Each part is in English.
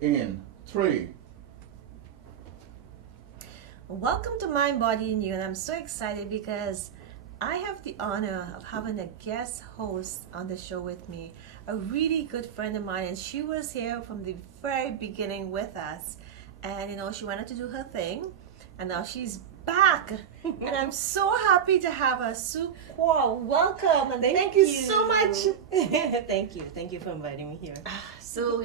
in 3. Welcome to Mind, Body, and You, and I'm so excited because I have the honor of having a guest host on the show with me, a really good friend of mine, and she was here from the very beginning with us. And she wanted to do her thing, and now she's back. And I'm so happy to have her. Sue Kwok, welcome, and thank you so much. Thank you for inviting me here. So,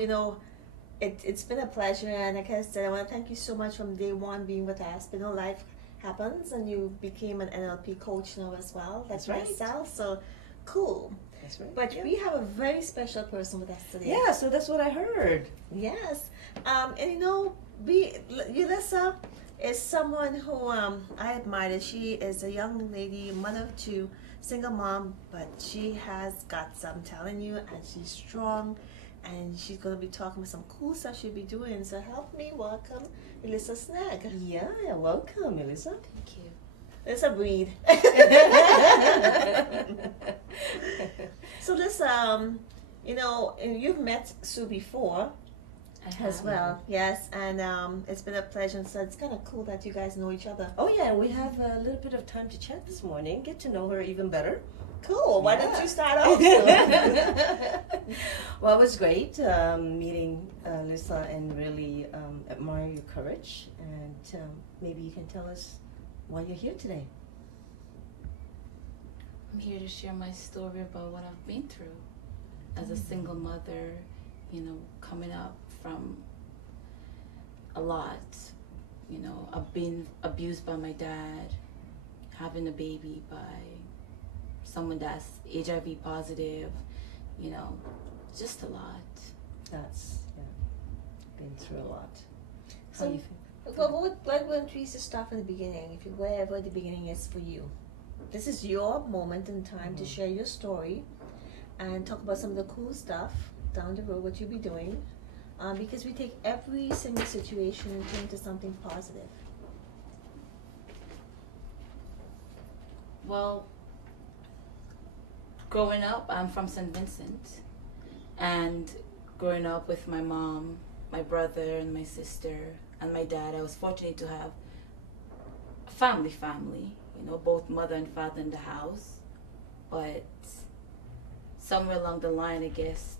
it's been a pleasure, and like I said, I want to thank you so much from day one being with us. Life happens, and you became an NLP coach now as well. That's right. Myself, so cool. That's right. But we have a very special person with us today. Yeah, so that's what I heard. Yes. Yulissa is someone who I admire. She is a young lady, mother of 2, single mom, but she has got some, I'm telling you, and she's strong. And she's going to be talking about some cool stuff she'll be doing. So help me welcome Lissas Story. Yeah, welcome, Melissa. Thank you. It's a breed. So this, you've met Sue before as well. Yes, and it's been a pleasure. So it's kind of cool that you guys know each other. Oh yeah, we have a little bit of time to chat this morning. Get to know her even better. Cool. Why don't you start off? Well, it was great meeting Lissa, and really admire your courage. And maybe you can tell us why you're here today. I'm here to share my story about what I've been through as a single mother, coming up from a lot. I've been abused by my dad, having a baby by someone that's HIV positive, just a lot. That's, been through a lot. So, why don't we just start from the beginning, wherever the beginning is for you? This is your moment in time to share your story and talk about some of the cool stuff down the road, what you'll be doing, because we take every single situation and turn into something positive. Well, growing up, I'm from St. Vincent, and growing up with my mom, my brother, and my sister, and my dad, I was fortunate to have a family, both mother and father in the house. But somewhere along the line, I guess,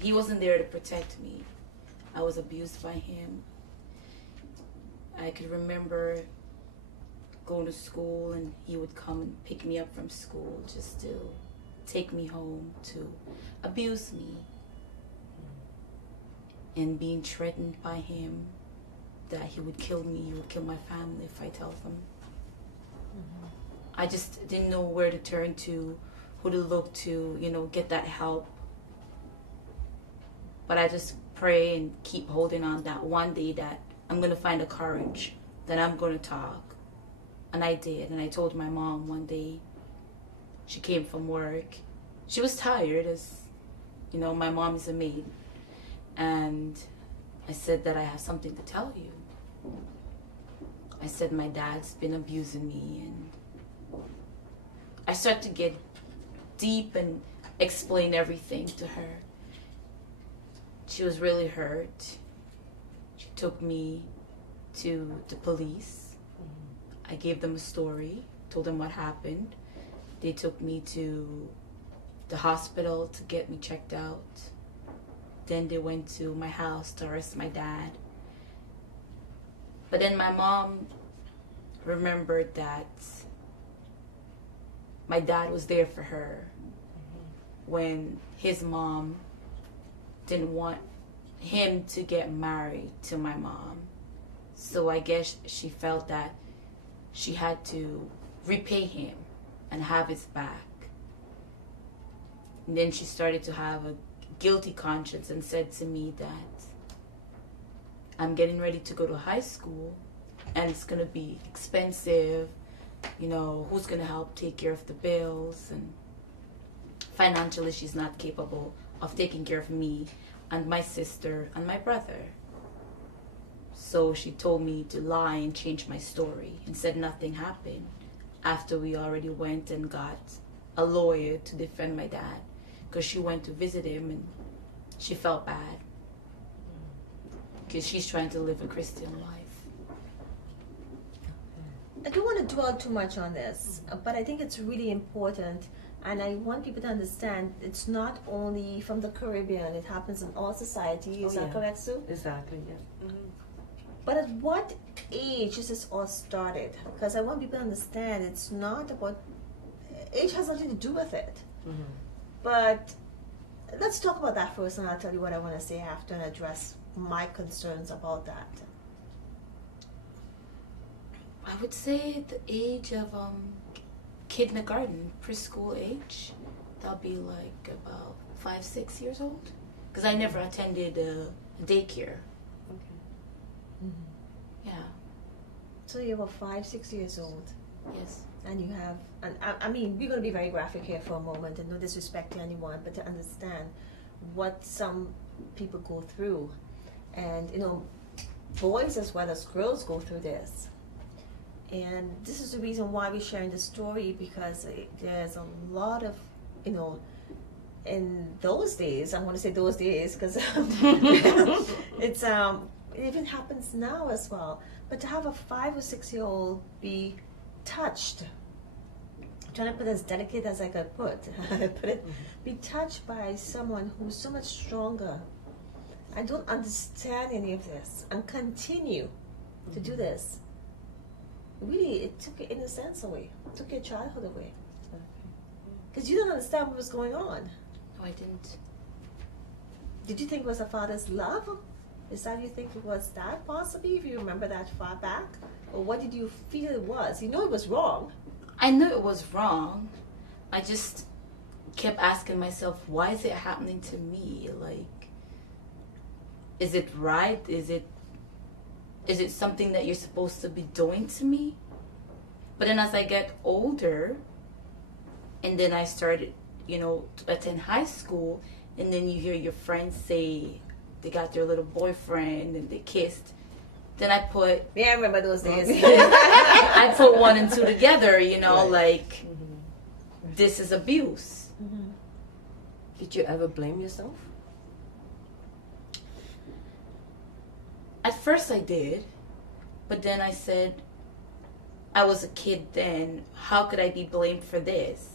he wasn't there to protect me. I was abused by him. I could remember going to school, and he would come and pick me up from school just to take me home, to abuse me, and being threatened by him that he would kill me, he would kill my family if I tell him. I just didn't know where to turn to, who to look to, get that help. But I just pray and keep holding on that one day that I'm going to find the courage, that I'm going to talk. And I did, and I told my mom one day. She came from work. She was tired, as my mom is a maid. And I said that I have something to tell you. I said my dad's been abusing me, and I started to get deep and explain everything to her. She was really hurt. She took me to the police. I gave them a story, told them what happened. They took me to the hospital to get me checked out. Then they went to my house to arrest my dad. But then my mom remembered that my dad was there for her when his mom didn't want him to get married to my mom. So I guess she felt that she had to repay him and have his back. And then she started to have a guilty conscience and said to me that I'm getting ready to go to high school and it's going to be expensive. Who's going to help take care of the bills? And financially, she's not capable of taking care of me and my sister and my brother. So she told me to lie and change my story and said nothing happened after we already went and got a lawyer to defend my dad, because she went to visit him and she felt bad because she's trying to live a Christian life. I don't want to dwell too much on this, but I think it's really important, and I want people to understand it's not only from the Caribbean, it happens in all societies. Is that correct, Sue? Exactly, yeah. Mm-hmm. But at what age is this all started? Because I want people to understand it's not about, age has nothing to do with it. Mm-hmm. But let's talk about that first, and I'll tell you what I want to say after and address my concerns about that. I would say the age of kindergarten, preschool age. That'll be like about 5, 6 years old. Because I never attended a daycare. Okay. Mm-hmm. Yeah. So you were 5, 6 years old. Yes. And you have, and I mean, we're going to be very graphic here for a moment, and no disrespect to anyone, but to understand what some people go through. And, you know, boys as well as girls go through this. And this is the reason why we're sharing the story, because there's a lot of, you know, in those days, I want to say those days because it's it even happens now as well. But to have a 5 or 6 year old be touched, I'm trying to put it as delicate as I could put it, be touched by someone who's so much stronger. I don't understand any of this, and continue to do this. Really, it took your innocence away. It took your childhood away. Because you didn't understand what was going on. No, I didn't. Did you think it was a father's love? Is that you think it was that possibly, if you remember that far back? Or what did you feel it was? You know it was wrong. I knew it was wrong. I just kept asking myself, why is it happening to me? Like, is it right? Is it something that you're supposed to be doing to me? But then as I get older, and then I started, you know, to attend high school, and then you hear your friends say they got their little boyfriend and they kissed, then I put... Yeah, I remember those days. I put 1 and 2 together, you know, right. like, this is abuse. Mm-hmm. Did you ever blame yourself? At first I did, but then I said, I was a kid then, how could I be blamed for this?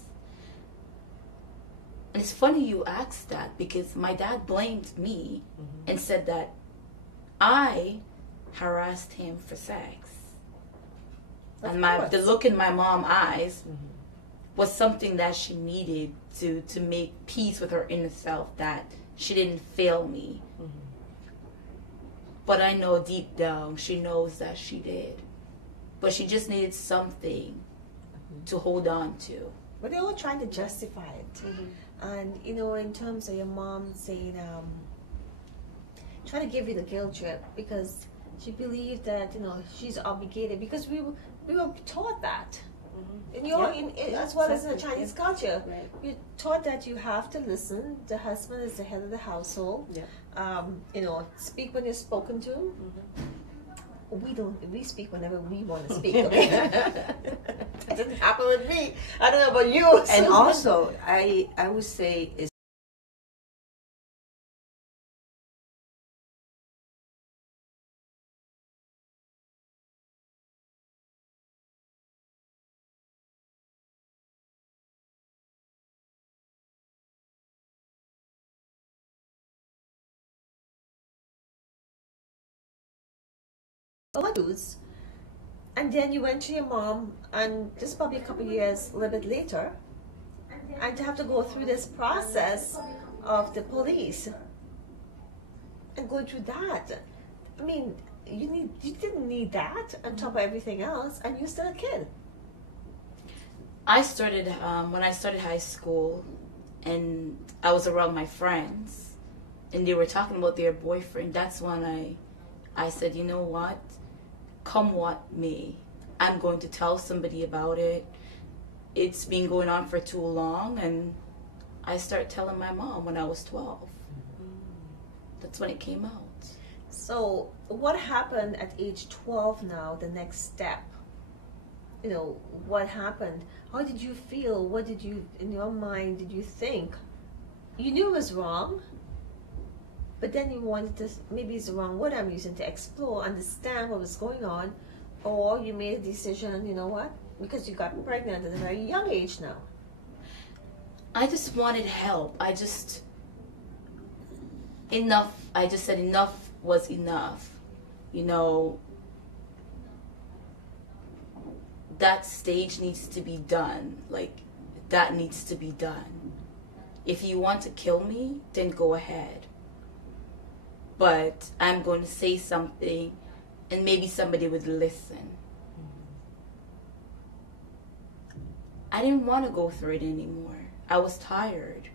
And it's funny you asked that, because my dad blamed me and said that I harassed him for sex. And the look in my mom's eyes was something that she needed to make peace with her inner self, that she didn't fail me. But I know deep down she knows that she did. But she just needed something to hold on to. But they all trying to justify it. And, you know, in terms of your mom saying, trying to give you the guilt trip because she believed that, you know, she's obligated, because we were taught that. In your, as well as in the Chinese culture, Right. you're taught that you have to listen. The husband is the head of the household. Yeah. You know, speak when you're spoken to. We don't. We speak whenever we want to speak. Okay? That didn't happen with me. I don't know about you. And also, I would say is and then you went to your mom, and this is probably a couple of years, a little bit later, and to have to go through this process of the police and go through that. I mean, you didn't need that on top of everything else, and you're still a kid. I started, when I started high school, and I was around my friends, and they were talking about their boyfriend, that's when I said, you know what? Come what may, I'm going to tell somebody about it. It's been going on for too long, and I started telling my mom when I was 12. That's when it came out. So what happened at age 12 now, the next step? You know, what happened? How did you feel? What did you, in your mind, did you think? You knew it was wrong, but then you wanted to, maybe it's the wrong word I'm using, to explore, understand what was going on, or you made a decision, you know what, because you got pregnant at a very young age now. I just wanted help. I just said enough was enough. You know, that stage needs to be done. Like, that needs to be done. If you want to kill me, then go ahead. But I'm going to say something, and maybe somebody would listen. I didn't want to go through it anymore. I was tired.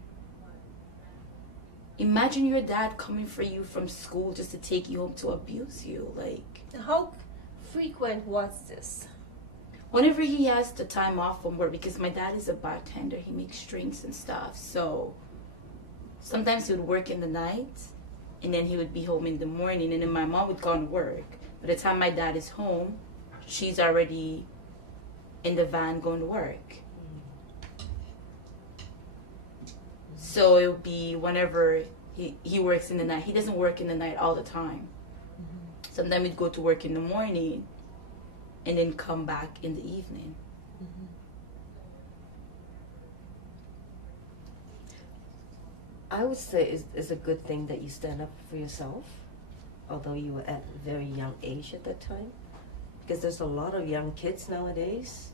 Imagine your dad coming for you from school just to take you home to abuse you. Like, how frequent was this? Whenever he has the time off from work, because my dad is a bartender, he makes drinks and stuff. So sometimes he would work in the night, and then he would be home in the morning, and then my mom would go to work. By the time my dad is home, she's already in the van going to work. So it would be whenever he works in the night. He doesn't work in the night all the time. Mm-hmm. Sometimes he'd go to work in the morning and then come back in the evening. Mm-hmm. I would say it's a good thing that you stand up for yourself, although you were at a very young age at that time. Because there's a lot of young kids nowadays.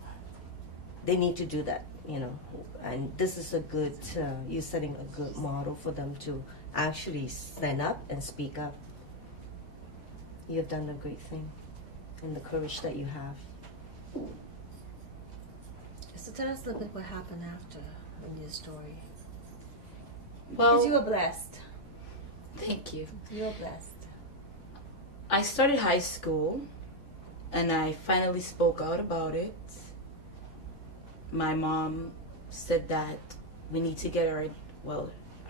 They need to do that, you know. And this is a good, you're setting a good model for them to actually stand up and speak up. You have done a great thing, and the courage that you have. So tell us a little bit what happened after in your story. Well, because you were blessed. Thank you. You were blessed. I started high school, and I finally spoke out about it. My mom said that we need to get her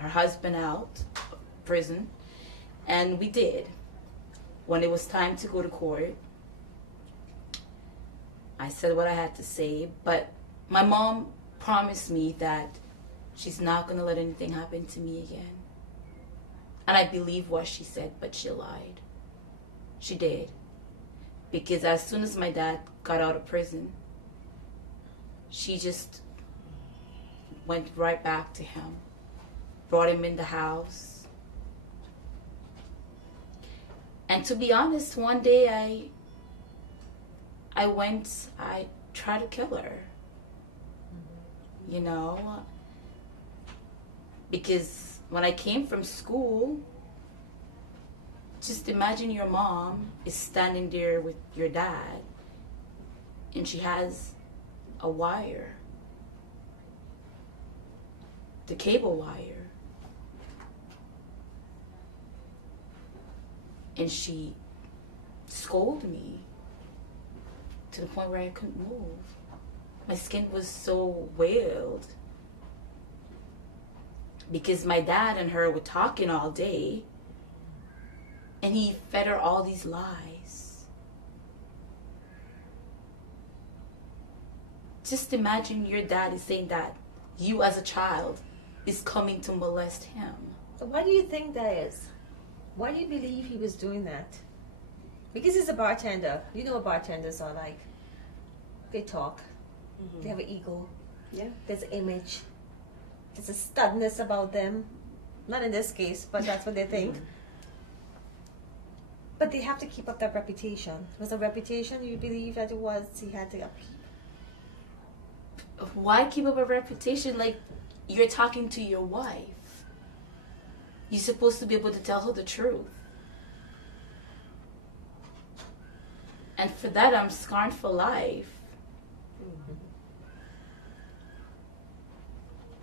husband out of prison, and we did. When it was time to go to court, I said what I had to say, but my mom promised me that she's not going to let anything happen to me again. And I believe what she said, but she lied. She did. Because as soon as my dad got out of prison, she just went right back to him, brought him in the house. And to be honest, one day I tried to kill her. You know, because when I came from school, just imagine your mom is standing there with your dad, and she has a wire, the cable wire, and she scolded me to the point where I couldn't move. My skin was so wild because my dad and her were talking all day, and he fed her all these lies. Just imagine your dad is saying that you as a child is coming to molest him. Why do you think that is? Why do you believe he was doing that? Because he's a bartender. You know what bartenders are like. They talk. Mm-hmm. They have an ego. Yeah. There's an image. There's a studness about them. Not in this case, but that's what they think. Mm-hmm. But they have to keep up that reputation. Was a reputation you believe that it was he had to upkeep? Why keep up a reputation? Like, you're talking to your wife. You're supposed to be able to tell her the truth. And for that, I'm scarred for life. Mm-hmm.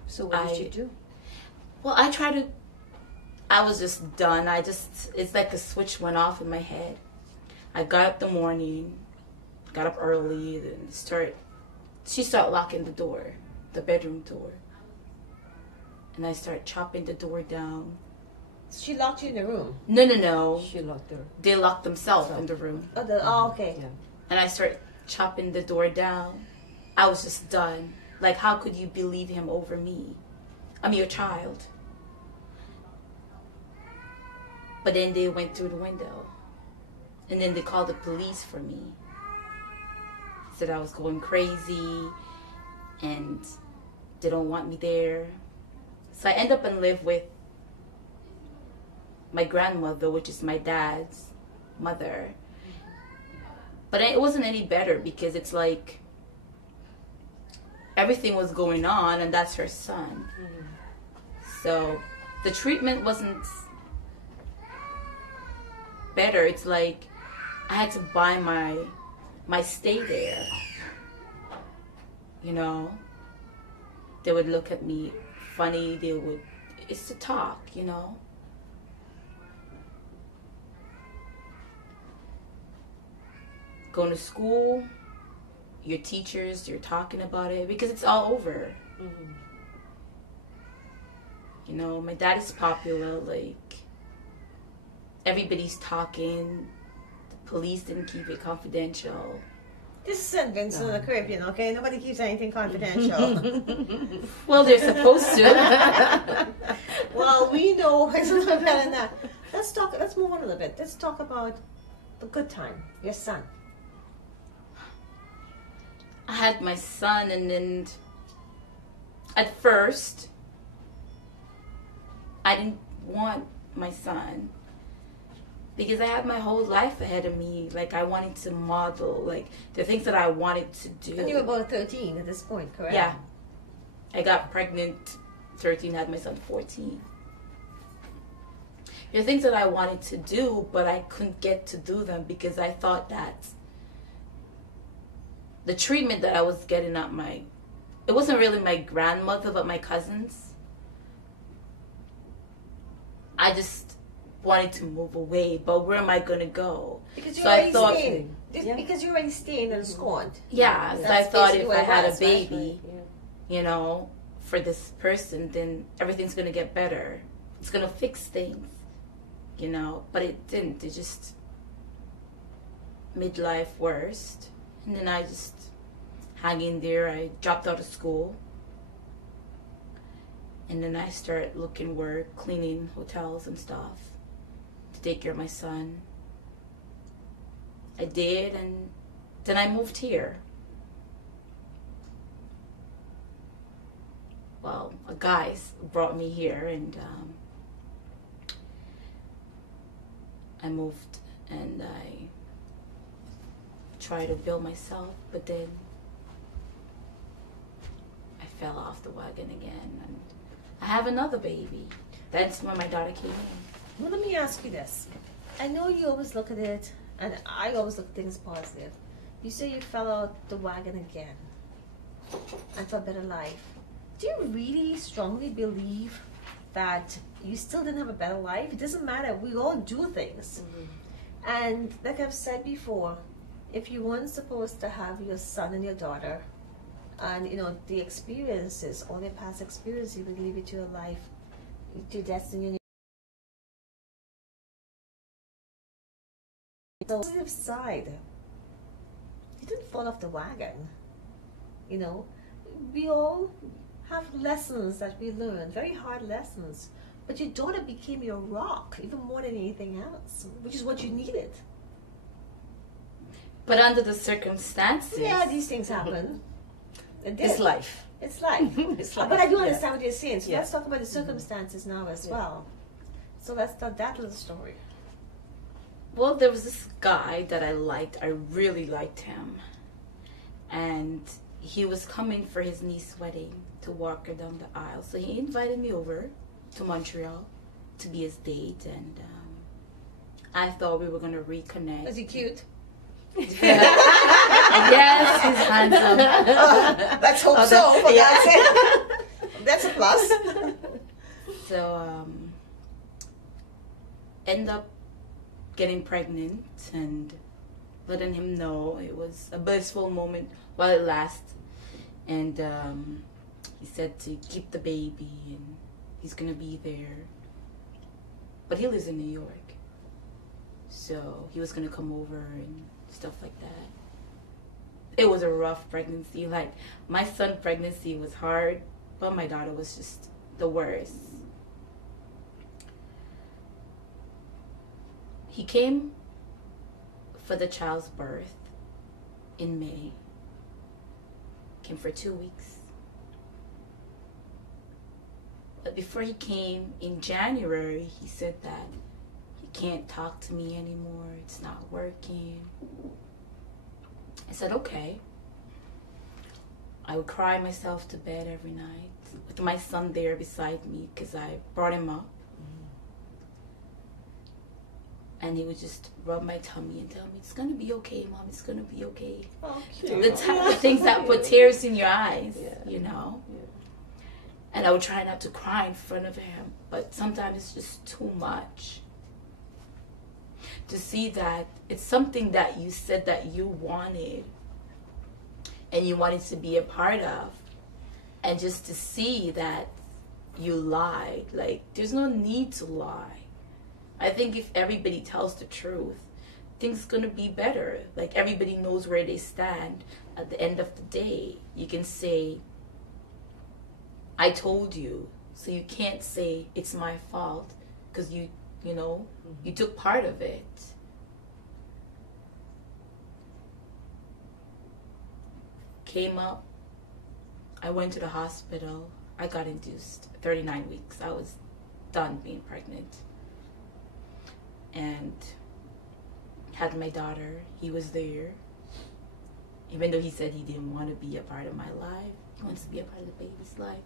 So what did you do? Well, I was just done. It's like a switch went off in my head. I got up the morning, got up early, then she started locking the door, the bedroom door. And I started chopping the door down. She locked you in the room? No. She locked her. They locked themselves in the room. Oh, okay. Yeah. And I started chopping the door down. I was just done. Like, how could you believe him over me? I'm your child. But then they went through the window. And then they called the police for me. Said I was going crazy and they don't want me there. So I end up and live with my grandmother, which is my dad's mother. But it wasn't any better because it's like everything was going on and that's her son. Mm-hmm. So the treatment wasn't better. It's like I had to buy my stay there. You know, they would look at me funny. It's to talk, you know. Going to school, your teachers, you're talking about it because it's all over. Mm-hmm. You know, my dad is popular, like, everybody's talking. The police didn't keep it confidential. This is St. Vincent of the Caribbean, okay? Nobody keeps anything confidential. Well, they're supposed to. Well, we know it's a little better than that. Let's move on a little bit. Let's talk about the good time, your son. I had my son, and then at first, I didn't want my son because I had my whole life ahead of me. Like, I wanted to model, like, the things that I wanted to do. And you were about 13 at this point, correct? Yeah. I got pregnant 13, had my son 14. There are things that I wanted to do, but I couldn't get to do them because I thought that the treatment that I was getting at it wasn't really my grandmother, but my cousins. I just wanted to move away, but where am I going to go? Because you're already staying. Because you're already staying and scorned. Yeah, so I thought if I had a baby, you know, for this person, then everything's going to get better. It's going to fix things, you know, but it didn't. It just made life worse. And then I just hung in there. I dropped out of school. And then I started looking work, cleaning hotels and stuff to take care of my son. I did, and then I moved here. Well, a guy brought me here, and I moved, and I tried to build myself, but then I fell off the wagon again, and I have another baby. That's when my daughter came in. Well, let me ask you this. I know you always look at it, and I always look at things positive. You say you fell out the wagon again and for a better life. Do you really strongly believe that you still didn't have a better life? It doesn't matter. We all do things. Mm-hmm. And like I've said before, if you weren't supposed to have your son and your daughter, and you know the experiences, all their past experiences, you would leave it to your life, to your destiny. The positive side, you didn't fall off the wagon. You know, we all have lessons that we learn, very hard lessons. But your daughter became your rock, even more than anything else, which is what you needed. But under the circumstances, yeah, these things happen. It's life. It's life. It's life. But I do understand what you're saying. So Yeah. let's talk about the circumstances now as well. So let's start that little story. well, there was this guy that I liked. I really liked him. And he was coming for his niece's wedding to walk her down the aisle. So he invited me over to Montreal to be his date. And I thought we were going to reconnect. Was he cute? Yes, he's handsome. Let's hope so. For God's sake. That's a plus. So, end up getting pregnant and letting him know. It was a blissful moment while it lasted. And he said to keep the baby and he's going to be there. But he lives in New York. So he was going to come over and stuff like that. It was a rough pregnancy. Like, my son's pregnancy was hard, but my daughter was just the worst. He came for the child's birth in May. Came for 2 weeks. But before he came in January, he said that he can't talk to me anymore. It's not working. I said, okay. I would cry myself to bed every night with my son there beside me because I brought him up. And he would just rub my tummy and tell me, it's going to be okay, Mom, it's going to be okay. Oh, cute. The type of things that put tears in your eyes, you know. Yeah. And I would try not to cry in front of him, but sometimes it's just too much. To see that it's something that you said that you wanted and you wanted to be a part of, and just to see that you lied. Like, there's no need to lie. I think if everybody tells the truth, things are going to be better. Like, everybody knows where they stand. At the end of the day, you can say, I told you. So you can't say it's my fault because you know, you took part of it. Came up. I went to the hospital. I got induced. 39 weeks. I was done being pregnant. And had my daughter. He was there. Even though he said he didn't want to be a part of my life, he wants to be a part of the baby's life,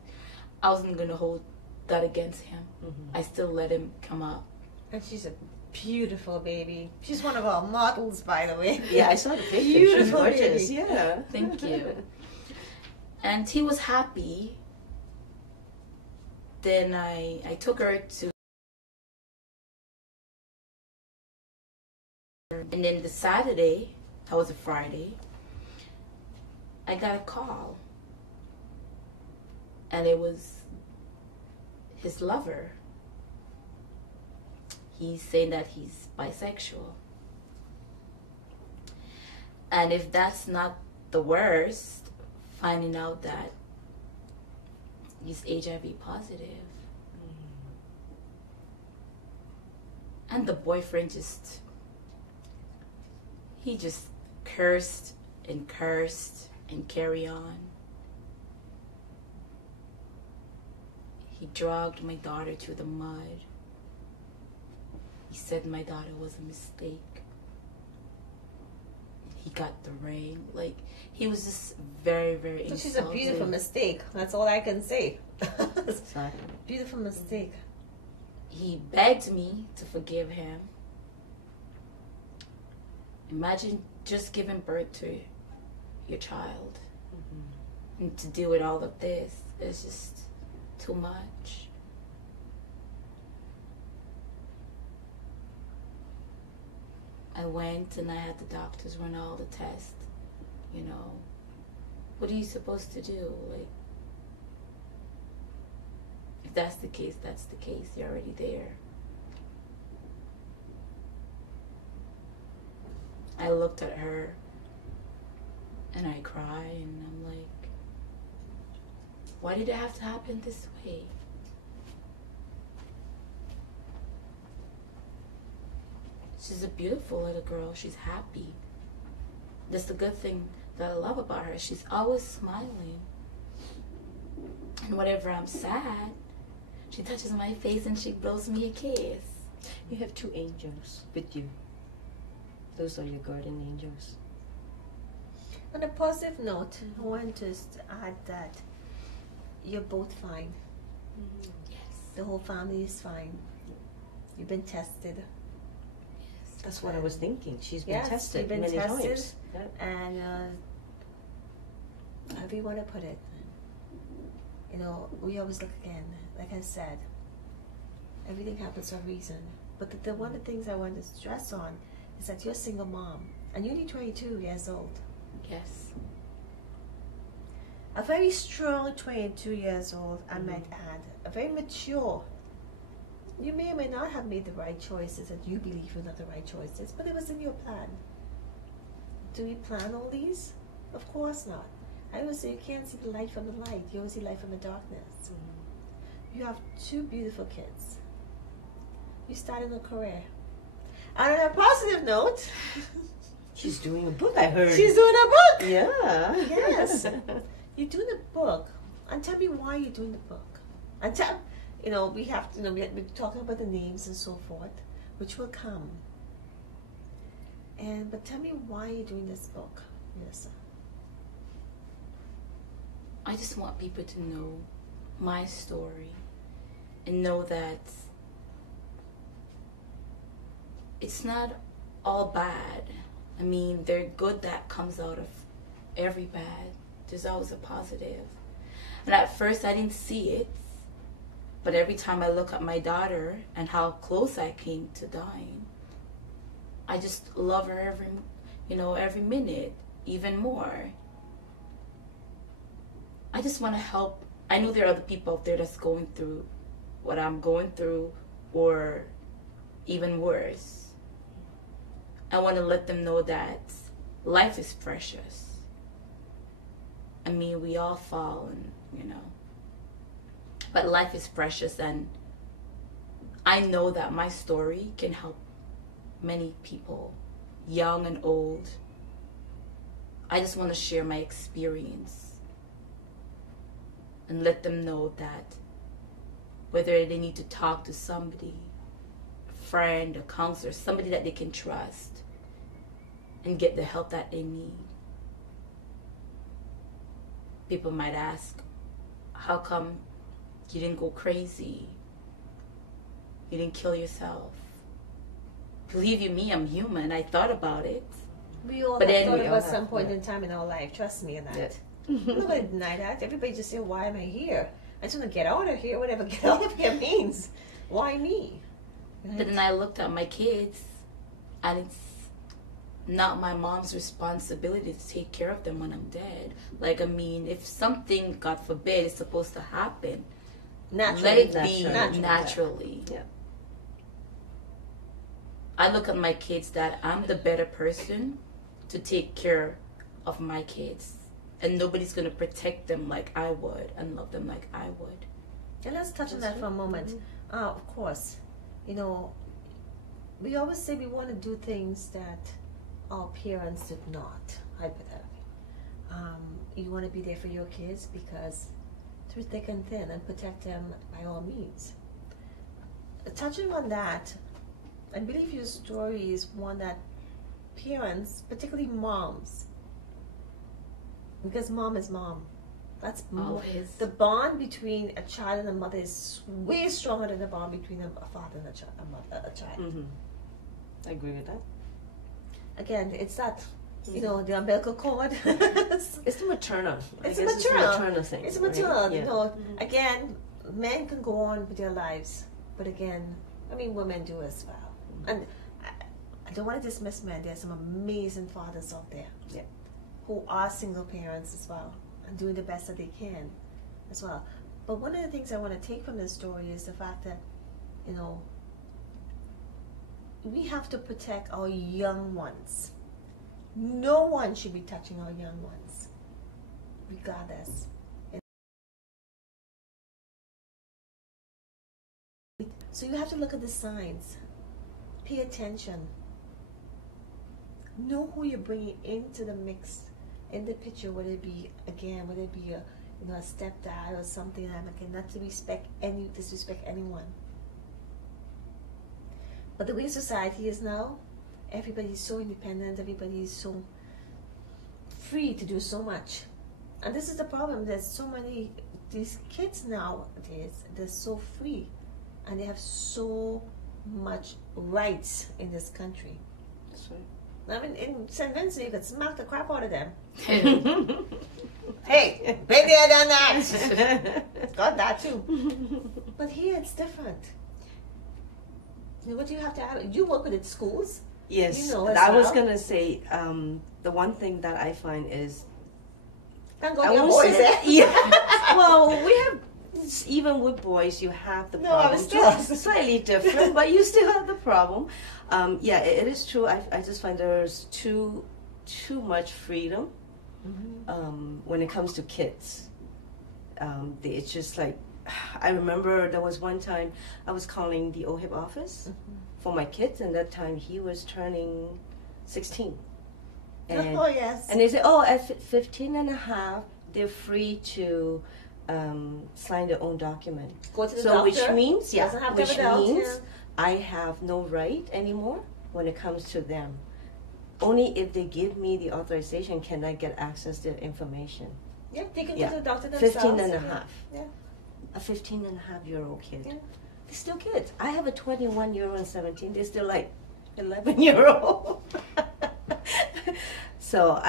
I wasn't going to hold that against him. I still let him come up. And she's a beautiful baby. She's one of our models, by the way. Yeah, I saw the picture. She's Beautiful gorgeous. baby. Yeah. Thank you. And he was happy. Then I took her to... And then the Saturday, that was a Friday, I got a call. And it was his lover. He's saying that he's bisexual. And if that's not the worst, finding out that he's HIV positive. And the boyfriend he just cursed and carry on. He dragged my daughter to the mud. He said my daughter was a mistake. He got the ring. Like, he was just very, very insulting. She's a beautiful mistake. That's all I can say. Exactly. Beautiful mistake. He begged me to forgive him. Imagine just giving birth to your child. And to deal with all of this is just too much. I went and I had the doctors run all the tests. You know, what are you supposed to do? Like, if that's the case, that's the case. You're already there. I looked at her and I cried and I'm like, why did it have to happen this way? She's a beautiful little girl. She's happy. That's the good thing that I love about her. She's always smiling. And whenever I'm sad, she touches my face and she blows me a kiss. You have 2 angels with you. Those are your guardian angels. On a positive note, I want to add that you're both fine. Yes. The whole family is fine. You've been tested. That's what I was thinking. She's been Yes, tested you've been many tested. times. Yeah. And however you want to put it, you know, we always look again. Like I said, everything happens for a reason. But the one of the things I want to stress on is that you're a single mom and you're only 22 years old. Yes. A very strong 22 years old, I might add. A very mature. You may or may not have made the right choices that you believe were not the right choices, but it was in your plan. Do we plan all these? Of course not. I always say you can't see the light from the light. You always see light from the darkness. You have 2 beautiful kids. You started a career. On a positive note, She's doing a book, I heard. she's doing a book. Yeah. Yes. You're doing a book. And tell me why you're doing the book. And tell, we have to, we're talking about the names and so forth, which will come. But tell me why you're doing this book, Lissa. I just want people to know my story and know that it's not all bad. I mean, there's good that comes out of every bad. There's always a positive. And at first I didn't see it, but every time I look at my daughter and how close I came to dying, I just love her every minute, even more. I just want to help. I know there are other people out there that's going through what I'm going through, or even worse. I want to let them know that life is precious. I mean, we all fall, but life is precious, and I know that my story can help many people, young and old. I just want to share my experience and let them know that whether they need to talk to somebody, a friend, a counselor, somebody that they can trust, and get the help that they need. People might ask, how come you didn't go crazy? You didn't kill yourself? Believe you me, I'm human. I thought about it. We all have thought about some point in time in our life. Trust me in that. I'm not going to deny that. Everybody just say, why am I here? I just want to get out of here, whatever get out of here means. Why me? Right? But then I looked at my kids, and it's not my mom's responsibility to take care of them when I'm dead. Like, I mean, if something, God forbid, is supposed to happen, let it be naturally. Yeah. I look at my kids that I'm the better person to take care of my kids. And nobody's going to protect them like I would and love them like I would. And let's touch on that for a moment. Mm-hmm. Of course, we always say we want to do things that our parents did not, hypothetically. You want to be there for your kids because through thick and thin, and protect them by all means. Touching on that, I believe your story is one that parents, particularly moms, because mom is mom. That's always. The bond between a child and a mother is way stronger than the bond between a father and a child. Mm-hmm. I agree with that. Again, it's that, the umbilical cord. It's the maternal. It's a maternal thing. It's a maternal. Right? Again, men can go on with their lives, but again, women do as well. And I don't want to dismiss men. There's some amazing fathers out there. Yeah. Who are single parents as well and doing the best that they can as well. But one of the things I want to take from this story is the fact that, we have to protect our young ones. No one should be touching our young ones, regardless. So you have to look at the signs. Pay attention. Know who you're bringing into the mix, in the picture, whether it be a stepdad or something like not to disrespect anyone. But the way society is now, everybody's so independent, everybody's so free to do so much. And this is the problem, there's so many, these kids nowadays, they're so free and they have so much rights in this country. That's right. In St. Vincent, you could smack the crap out of them. Hey, been there, done that. Got that too. But here it's different. What do you have to add? You work with the schools. Yes, I was going to say, the one thing that I find is... Can't go to your boys there. Yeah. Well, we have... Even with boys, you have the problem. Just slightly different, but you still have the problem. It is true. I just find there's too much freedom when it comes to kids. It's just like, I remember there was one time I was calling the OHIP office for my kids, and that time he was turning 16. And, oh, yes. And they say, oh, at 15 and a half, they're free to sign their own document. Go to the so doctor. Which means, yeah, Doesn't have which to have means yeah. I have no right anymore when it comes to them. Only if they give me the authorization can I get access to information. Yeah, they can Yeah. go to the doctor themselves. 15 and a half. Yeah. A 15 and a half year old kid. Yeah. They're still kids. I have a 21-year-old and 17. They're still like 11-year-old. So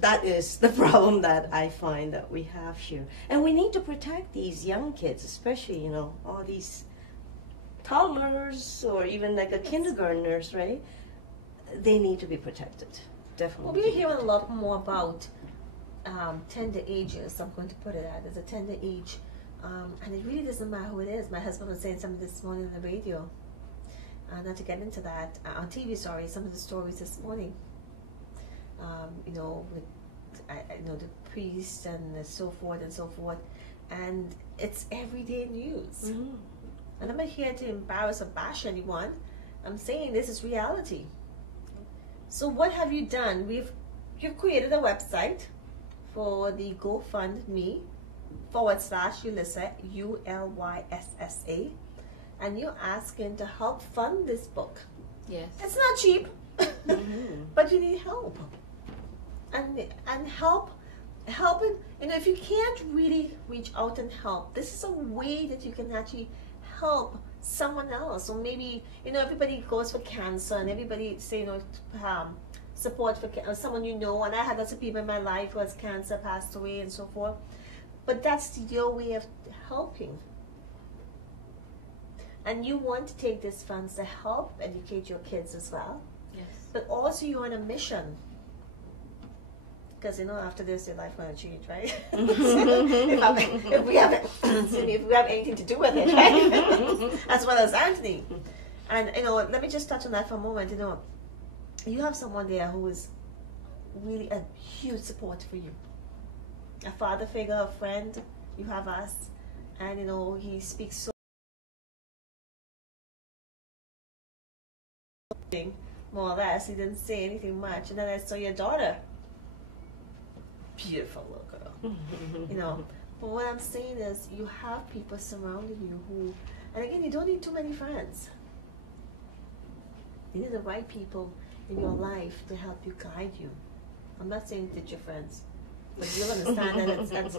that is the problem that I find that we have here. And we need to protect these young kids, especially, you know, all these toddlers or even like a kindergartners, right? They need to be protected, definitely. Well, we're hearing a lot more about tender ages. I'm going to put it as a tender age. And it really doesn't matter who it is. My husband was saying something this morning on the radio. Not to get into that, on TV, sorry, some of the stories this morning. You know, with you know, the priest and so forth and so forth. And it's everyday news. Mm-hmm. And I'm not here to embarrass or bash anyone. I'm saying this is reality. So what have you done? You've created a website for the GoFundMe /Ulyssa, ULYSSA, and you're asking to help fund this book. Yes. It's not cheap, Mm-hmm. but you need help. And helping, you know, if you can't really reach out and help, this is a way that you can actually help someone else. So maybe, you know, everybody goes for cancer and everybody say, you know, support for someone you know, and I had lots of people in my life who has cancer, passed away and so forth. But that's your way of helping. And you want to take these funds to help educate your kids as well. Yes. But also you're on a mission. Because, you know, after this, your life's going to change, right? if we have anything to do with it, right? As well as Anthony. And, you know, let me just touch on that for a moment. You know, you have someone there who is really a huge support for you. A father figure, a friend. You have us. And, you know, he speaks so more or less. He didn't say anything much. And then I saw your daughter. Beautiful little girl. You know. But what I'm saying is you have people surrounding you who, and again, you don't need too many friends. You need the right people in your life to help you, guide you. I'm not saying ditch your friends, but you'll understand that that's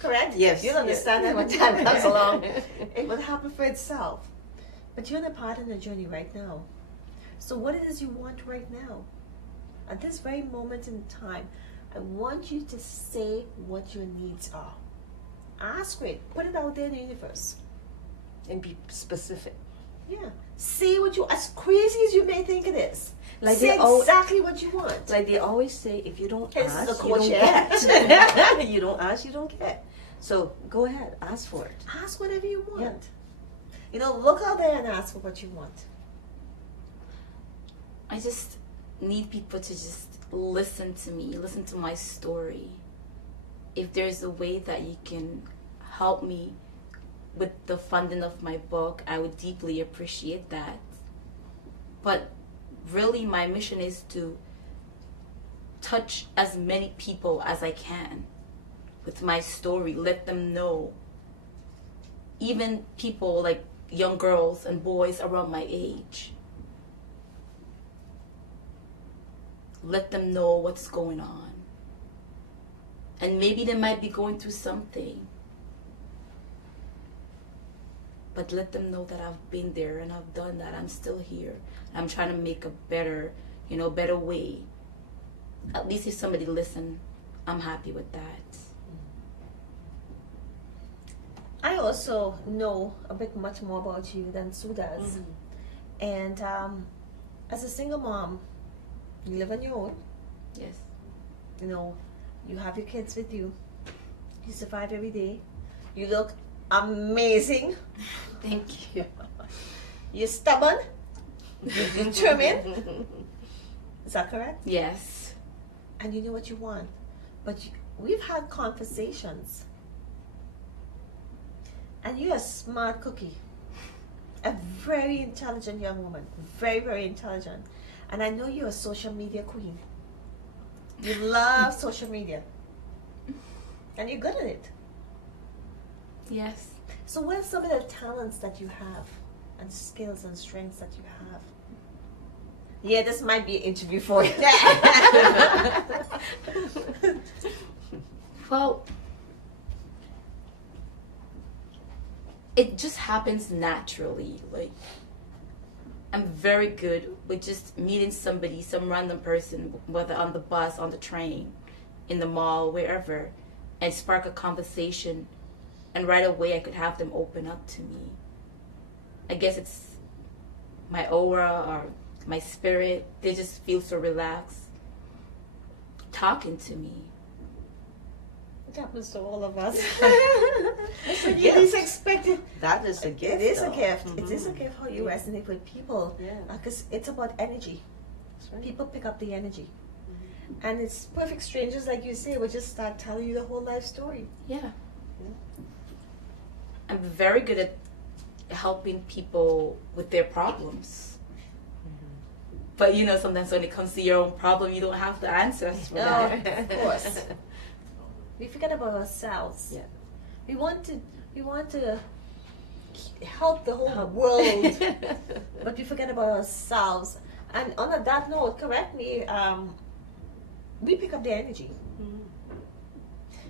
correct? Yes. You'll understand that when time comes along, it will happen for itself. But you're in a part in the journey right now. So what it is you want right now, at this very moment in time, I want you to say what your needs are. Ask it. Put it out there in the universe. And be specific. Yeah. Say what you, as crazy as you may think it is. Like say exactly what you want. Like they always say, if you don't This is ask, a you don't co-chair. get. You don't ask, you don't get. So go ahead, ask for it. Ask whatever you want. Yeah. You know, look out there and ask for what you want. I just need people to just listen to me, listen to my story. If there's a way that you can help me with the funding of my book, I would deeply appreciate that. But really, my mission is to touch as many people as I can with my story, let them know. Even people like young girls and boys around my age. Let them know what's going on. And maybe they might be going through something. But let them know that I've been there and I've done that. I'm still here. I'm trying to make a better, better way. At least if somebody listen, I'm happy with that. I also know a bit much more about you than Sue does. Mm-hmm. And as a single mom, you live on your own. Yes. You know, you have your kids with you. You survive every day. You look amazing. Thank you. You're stubborn. You're determined. Is that correct? Yes. And you know what you want. But we've had conversations. And you're a smart cookie. a very intelligent young woman, very, very intelligent. And I know you're a social media queen. You love social media. And you're good at it. Yes. So what are some of the talents that you have and skills and strengths that you have? Yeah, this might be an interview for you. Well, it just happens naturally. Like, I'm very good with just meeting somebody, some random person, whether on the bus, on the train, in the mall, wherever, and spark a conversation, and right away I could have them open up to me. I guess it's my aura or my spirit. They just feel so relaxed talking to me. It happens to all of us. It's a You gift. least expect it. That is a gift. It is a though. gift. Mhm. It is a gift how you resonate with people. Yeah. Because it's about energy. That's right. People pick up the energy. And it's perfect strangers, like you say, will just start telling you the whole life story. Yeah. I'm very good at helping people with their problems. But you know, sometimes when it comes to your own problem, you don't have the answers for that. Of course. We forget about ourselves. Yeah. We want to help the whole world, but we forget about ourselves. And on that note, correct me, we pick up the energy. Mhm.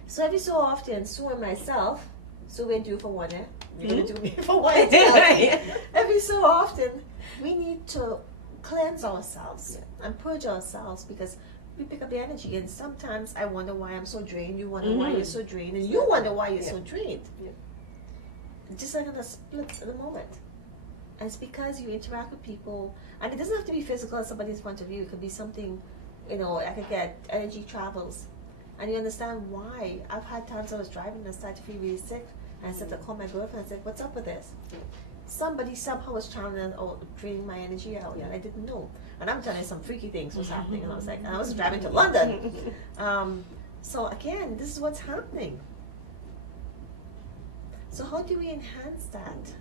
So every so often, Sue and myself, Sue went do for one, you're going to do me for one. Every so often, we need to cleanse ourselves and purge ourselves because we pick up the energy. And sometimes I wonder why I'm so drained, you wonder why you're so drained, and you wonder why you're so drained. Yeah. Just like in a split at the moment. And it's because you interact with people, and it doesn't have to be physical at somebody's point of view. It could be something, I could get energy travels. And you understand why. I've had times I was driving and I started to feel really sick, and I said to call my girlfriend and I said, what's up with this? Somebody somehow was trying to drain my energy out, and I didn't know. And I'm telling you, some freaky things was happening, and I was like, I was driving to London. So again, this is what's happening. So how do we enhance that?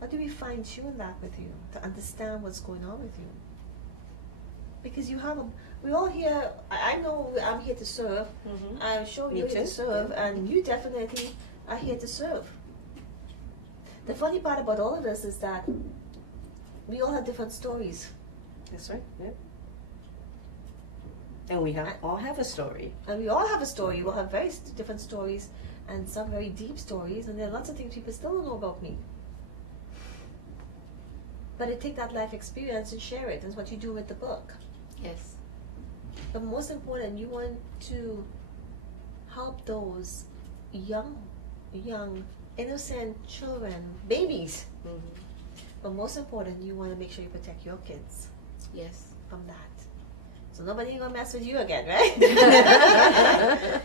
How do we fine tune that with you to understand what's going on with you? Because we all here, I know I'm here to serve. I'm sure Me you're here too. to serve, and you definitely are here to serve. The funny part about all of this is that we all have different stories. That's right. Yeah. And we all have a story. And we all have a story. We'll have very different stories and some very deep stories. And there are lots of things people still don't know about me. But I take that life experience and share it. That's what you do with the book. Yes. But most important, you want to help those young, innocent children, babies. But most important, you want to make sure you protect your kids Yes. from that. So nobody gonna mess with you again, right?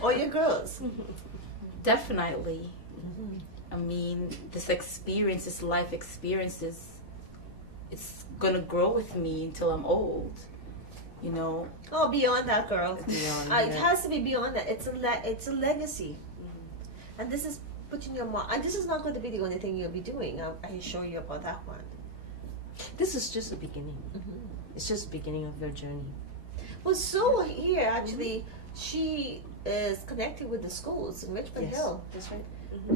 Or your girls. Definitely. I mean, this experience, this life experience, it's gonna grow with me until I'm old. You know. Oh, beyond that, girl. Beyond It has to be beyond that. It's a legacy, and this is putting your mark. And this is not going to be the only thing you'll be doing. I assure you about that one. This is just the beginning. It's just the beginning of your journey. Well, Sue here actually, she is connected with the schools in Richmond Hill, That's right.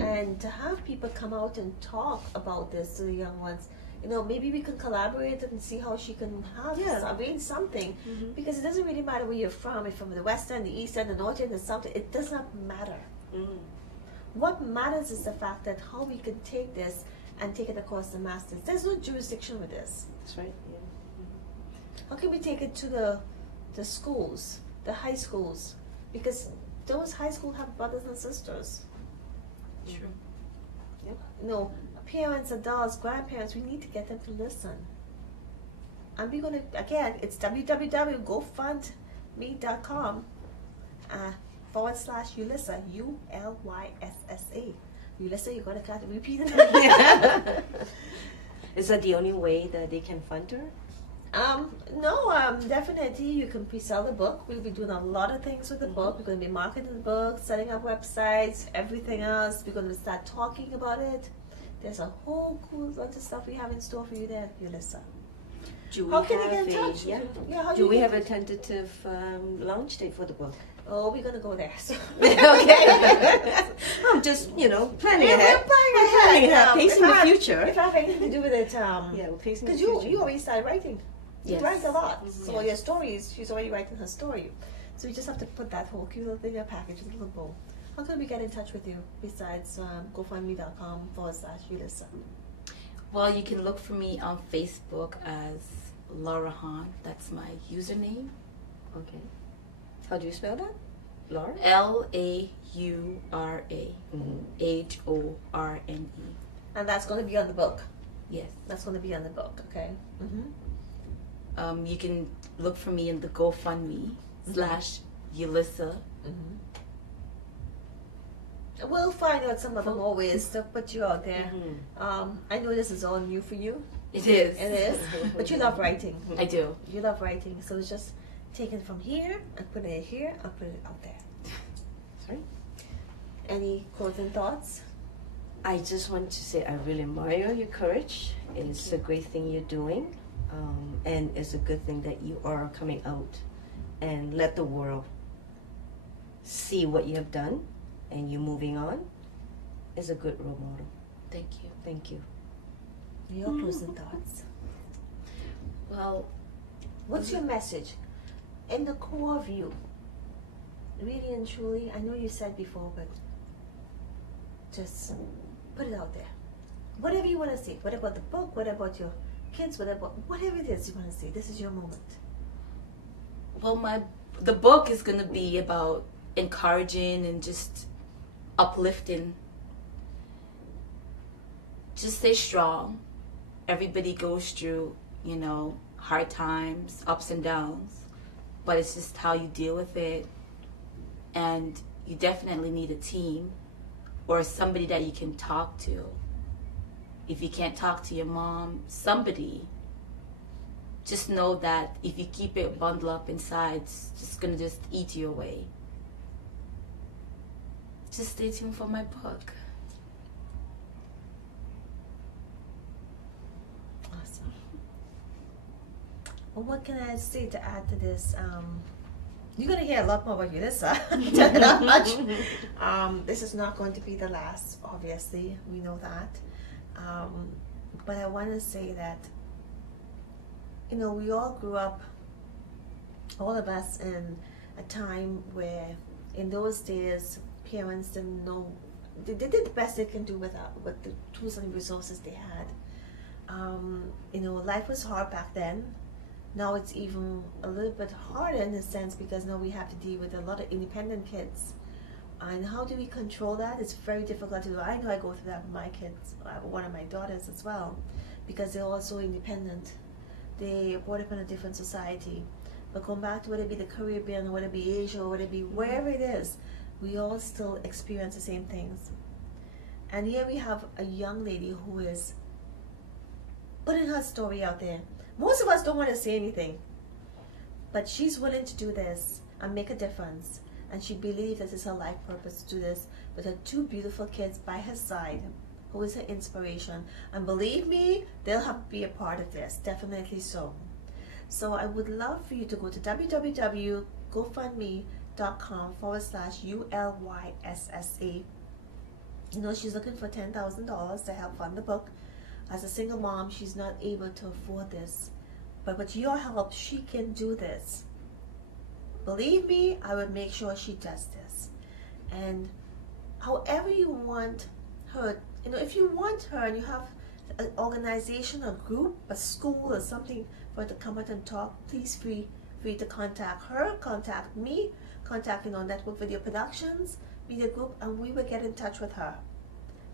and to have people come out and talk about this to the young ones. Maybe we can collaborate and see how she can arrange something. Because it doesn't really matter where you're from. If from the west end, the east end, the north end, the south end, it does not matter. What matters is the fact that how we can take this and take it across the masses. There's no jurisdiction with this. That's right. Yeah. How can we take it to the schools, the high schools? Because those high schools have brothers and sisters. True. Parents, adults, grandparents, we need to get them to listen. And we're going to, again, it's www.gofundme.com /Ulyssa, ULYSSA. Ulyssa, you're going to have to repeat it. Is that the only way that they can fund her? No, definitely you can pre-sell the book. We'll be doing a lot of things with the book. We're going to be marketing the book, setting up websites, everything else. We're going to start talking about it. There's a whole cool bunch of stuff we have in store for you there, Yulissa. Do How we can you have get in a- touch? Yeah. Yeah, how Do we you have get a tentative launch date for the book? Oh, we're gonna go there. So. Okay. I'm just, planning Yeah, ahead. we're planning ahead. Pacing if the I have- future. If I have anything to do with it, Yeah, we're pacing the because future. you already started writing. You Yes. write a lot. Mhm. So your stories, she's already writing her story. So we just have to put that whole cute little thing in a package, a little bow. How can we get in touch with you besides GoFundMe.com/Yulissa? Well, you can look for me on Facebook as Laura Han. That's my username. Okay. How do you spell that? Laura? LAURA Mm-hmm. HORNE. And that's going to be on the book. Yes. That's going to be on the book, okay? Mm-hmm. You can look for me in the GoFundMe /Yulissa. Mm-hmm. We'll find out some of the more ways to put you out there. Mm-hmm. I know this is all new for you. It is. It is. But you love writing. I do. You love writing. So it's just taken from here and put it here and put it out there. Sorry? Any closing thoughts? I just want to say I really admire your courage. It's a great thing you're doing. And it's a good thing that you are coming out and let the world see what you have done and you moving on is a good role model. Thank you. Thank you. Your closing thoughts. Well, What's your message? In the core of you, really and truly, I know you said before, but just put it out there. Whatever you want to say, what about the book, what about your kids, whatever it is you want to say, this is your moment. well, the book is gonna be about encouraging and just uplifting. Just stay strong. Everybody goes through, hard times, ups and downs, but it's just how you deal with it. And you definitely need a team or somebody that you can talk to. If you can't talk to your mom, somebody, just know that if you keep it bundled up inside, it's just gonna just eat you away. Just stay tuned for my book. Awesome. Well, what can I say to add to this? You're going to hear a lot more about Yulissa. Not much. This is not going to be the last, obviously. We know that. But I want to say that, we all grew up, all of us, in a time where, in those days, parents didn't know, they did the best they can do with the tools and resources they had. Life was hard back then. Now it's even a little bit harder in a sense because now we have to deal with a lot of independent kids. And how do we control that? It's very difficult to do. I know I go through that with my kids, one of my daughters as well, because they're all so independent. They brought up in a different society. But going back to whether it be the Caribbean, whether it be Asia, or whether it be wherever it is, we all still experience the same things. And here we have a young lady who is putting her story out there. Most of us don't want to say anything, but she's willing to do this and make a difference. And she believes that it's her life purpose to do this with her two beautiful kids by her side, who is her inspiration. And believe me, they'll have to be a part of this, definitely so. So I would love for you to go to www.gofundme.com/ULYSSA. She's looking for $10,000 to help fund the book. As a single mom, she's not able to afford this. But with your help, she can do this. Believe me, I would make sure she does this. And however you want her, if you want her and you have an organization, a group, a school, or something for her to come out and talk, please feel free to contact her, contact me, contact Network Video Productions, Media Group, and we will get in touch with her.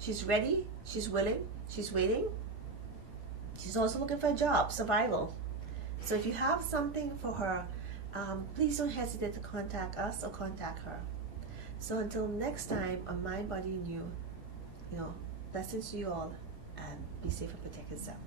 She's ready, she's willing, she's waiting. She's also looking for a job, survival. So if you have something for her, please don't hesitate to contact us or contact her. So until next time on Mind, Body, and You, blessings to you all, and be safe and protect yourself.